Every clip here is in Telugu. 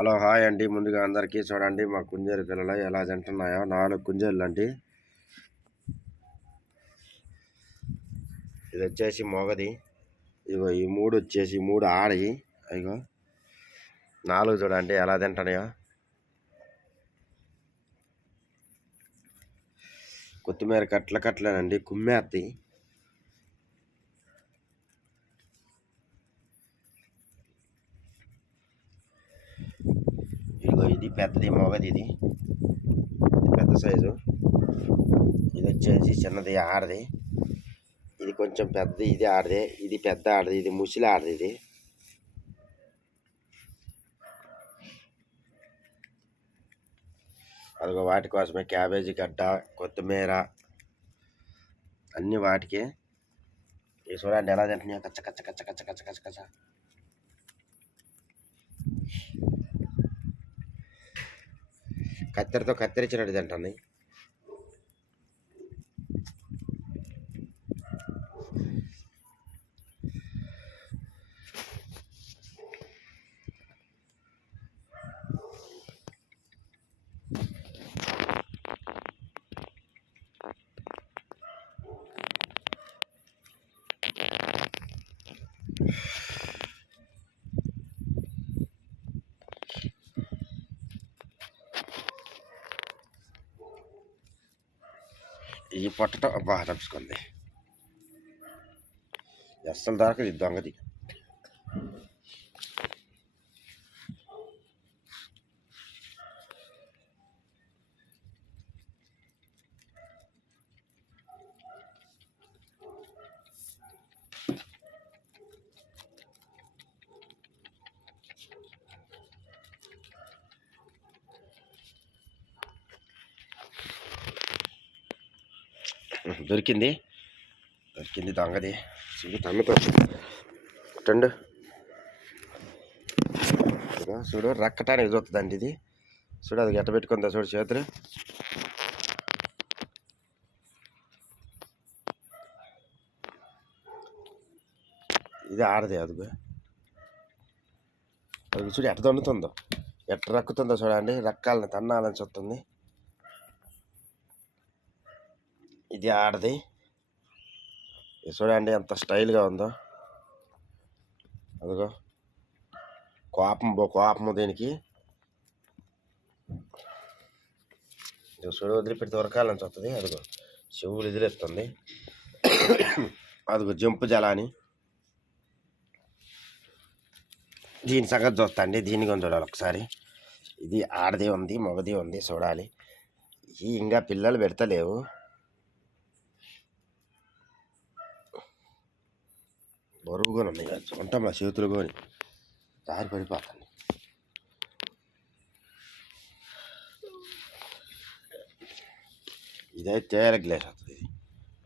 హలో హాయ్ అండి. ముందుగా అందరికీ చూడండి మా కుంజేరు పిల్లలు ఎలా తింటున్నాయో. నాలుగు కుంజేళ్ళు అండి ఇది వచ్చేసి మొగది. ఇగో ఈ మూడు వచ్చేసి మూడు ఆడి ఇగో నాలుగు చూడండి ఎలా తింటున్నాయో. కొత్తిమీర కట్ల కట్టలేనండి కుమ్మేస్తాయి ఇది పెద్దది మొగది ఇది. పెద్ద సైజు. ఇది వచ్చేసి చిన్నది ఆడది. ఇది కొంచెం పెద్దది ఇది ఆడది. ఇది పెద్ద ఆడది ఇది ముసిలి ఆడది ఇది. అదిగో వాటి కోసమే క్యాబేజీ గడ్డ కొత్తిమీర అన్ని వాటికే. ఈ చూడండి ఎలా తింటున్నాయో. కచ్చ కచ్చ కచ్చ కచ్చ కచ్చ కచ్చ కచ్చ. కత్తెరతో కత్తిరించినట్టు తింటాను. ఈ పొట్టతో అబ్బా తప్పించుకుంది అస్సలు దొరకదు ఇది దొంగది దొరికింది. దొరికింది దొంగది. చూడు తమ్ముతో చూడండి చూడు రక్కటానికి చూస్తుందండి ఇది. చూడు అది గట్ట పెట్టుకుందా చూడు చేతులు. ఇది ఆడది అదిగో. అది చూడు ఎట్ట తన్నుతుందో ఎట్ట రక్కుతుందో చూడండి. రక్కాలని తన్నాలని చూస్తుంది. ఇది ఆడది. ఇది చూడండి ఎంత స్టైల్గా ఉందో. అదిగో. కోపం బో కోపము దీనికి. చూడు వదిలిపెట్టి దొరకాలని చూస్తుంది అదిగో శివుడు ఎదిరేస్తుంది. అదిగో జంపు జలాని. దీని సంగతి చూస్తా అండి దీని కొంచెం చూడాలి ఒకసారి. ఇది ఆడది ఉంది మగది ఉంది చూడాలి. ఈ ఇంకా పిల్లలు పెడతలేవు. బరువుగా ఉన్నాయి. ఉంటాం మా చేతులు కొని. దారి పడిపోతాను ఇదైతే తేర గ్లాస్ అవుతుంది ఇది.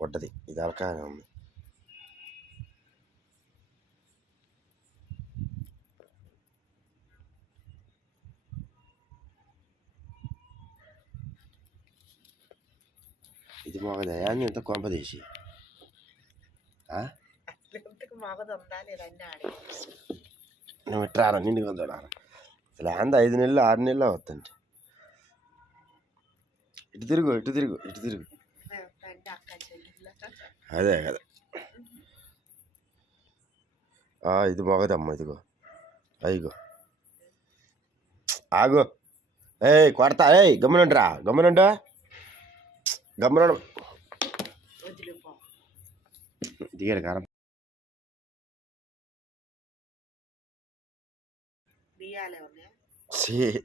పొట్టది. ఇది అలకాగా ఉంది. ఇది మాకు దయాన్ని ఎంత కొంపదీసి ఆ? ఇంతకు మగది ఉందా లేదండి ఆడి. నువ్వు ఇట్రారా అంద ఐదు నెలలు ఆరు నెలలు అవుతుంది. ఇటు తిరుగు ఇటు తిరుగు ఇటు తిరుగు. అదే కదా ఆ, ఇది మొగదమ్మ ఇదిగో. అయ్యిగో ఆగు. ఏయ్ కొడతా ఏయ్ గమ్మునుండ్రా గమ్మునుండు. గమ్మునుండు. వదిలిపో. దిగాడు కారం Día, León. ¿eh? Sí.